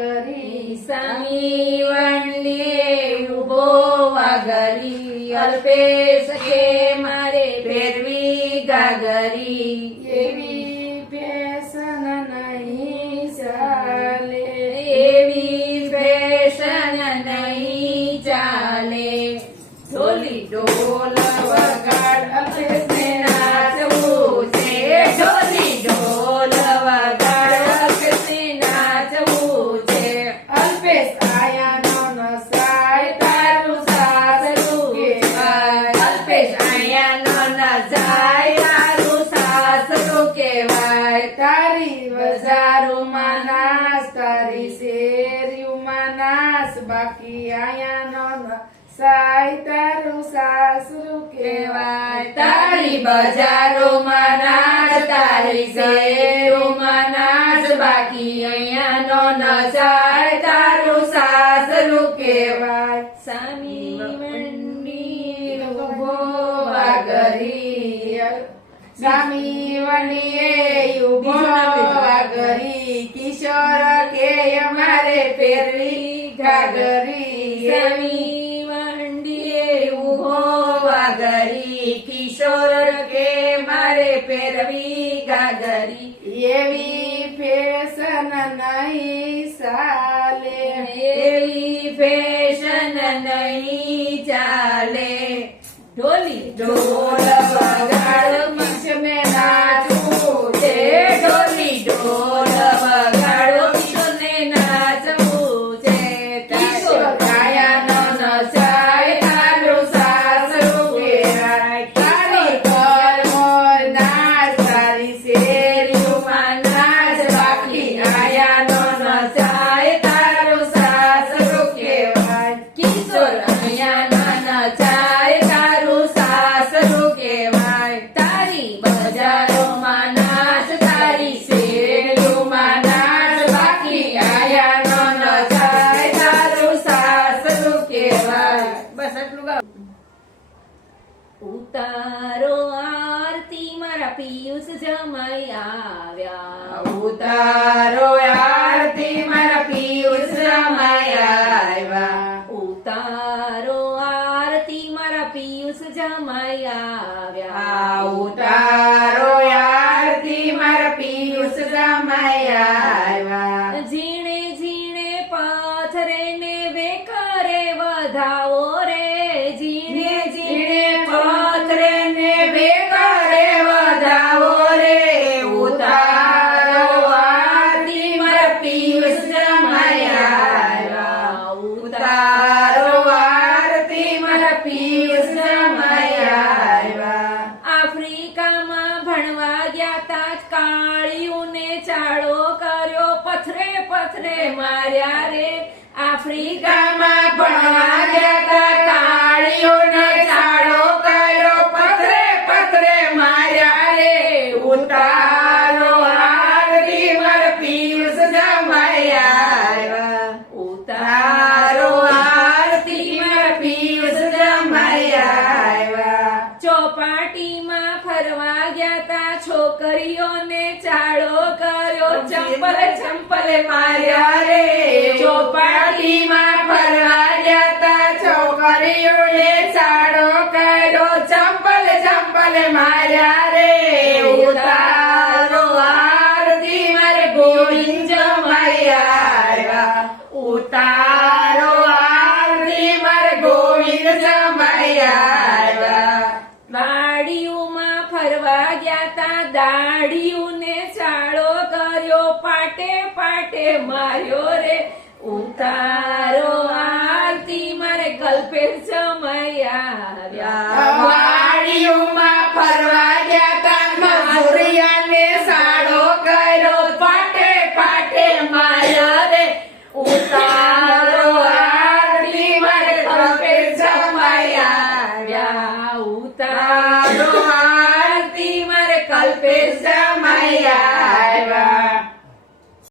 કરી સામી વંડીએ ઉભો વાઘરી અલ્પેશ કે મારે ફેરવી ગાગરી એવી ફેશન નહીં ચાલે એવી ફેશન નહીં ચાલે ઢોલી ઢોલ વગાડ અલ્પેશને નાચવું છે ઢોલી ઢોલ વગાડ અલ્પેશને નાચવું છે અલ્પેશ આયાનો નસાય તારું સાસરું કહેવાય અલ્પેશ અહીંયા ન જાય તારું સાસરું કહેવાય તારી બજારોમાં નાસ તારી શેરીઓમાં નાસ બાકી આયાનો નસાય તારું સાસરું કહેવાય તારી બજારોમાં નાચ તારી શેરોમાં નાચ બાકી અહીંયાનો નચાય તારું સાસરું કહેવાય સામી મંડી ઉભો વાઘરી સામી વંડીએ ઉભો વાઘરી કિશોર કે અમારે ફેરવી ઘાઘરી સામી મંડીએ ઉભો વાઘરી કિશોર કે મારે પહેરવી ગાગરી એવી ફેશન નહીં ચાલે એવી ફેશન નહીં ચાલે ઢોલી ઢોલ વગાડ કિશોરને નાચવું છે ઢોલી ઢોલ વગાડો કિશોરને નાચવું છે કિશોર કાયાનો નચાય તારું સાસરું કહેવાય તારી ઘર નાચ તારી શેરીઓમાં નાચ બાકી આયાનો નચાય તારું સાસરું કહેવાય કિશોર અહીંયા નચાય તારું સાસરું કહેવાય તારી બજારોમાં નાચ તારી શેરીઓમાં નાચ બાકી આયાનો નચાય તારું સાસરું કહેવાય બસ આટલું ગાવ ઉતારો આરતી મારા પિયુષ જમાઈ આવ્યા ઉતારો આરતી મારા પિયુષ જમાઈ આવ્યા ઉતારો આરતી મારા પિયુષ જમાઈ આવ્યા ઉતારો આરતી મારા પિયુષ જમાઈ આવ્યા ઝીણે ઝીણે પથરે ને વેકરે વધાવો રે ઝીણે ઝીણે પથરે ને વેકરે વધાવો રે ઉતારો આરતી મારા પિયુષ જમાઈ આવ્યા ઉતારો આરતી મારા પિયુષ જમાઈ આવ્યા આફ્રિકામાં ભણવા ગયા તા કાળીઓને ચાળો કર્યો પથરે પથરે માર્યા રે આફ્રિકામાં ભણવા ગયા તા કાળીઓને ચાળો કર્યો પથરે પથરે માર્યા રે ઉતારો આરતી મારા પિયુષ જમાઈ આવ્યા ઉતારો આરતી મારા પિયુષ જમાઈ આવ્યા ચોપાટીમાં ફરવા ગયા તા છોકરીઓને ચાળો કર્યો ચંપલ ચંપલ માર્યા રે ચોપાટીમાં ફરવા ગયા તા છોકરીઓને ચાળો કર્યો ચંપલ ચંપલ માર્યા રે ઉતારો આરતી મારે ગોવિંદ જમાઈ આવ્યા ઉતારો આરતી મારે ગોવિંદ જમાઈ આવ્યા વાડીઓમાં ફરવા ગયા તા દાડીઓને ચાળો કર્યો પાટે પાટે માર્યો રે ઉતારો આરતી મારે કલ્પેશ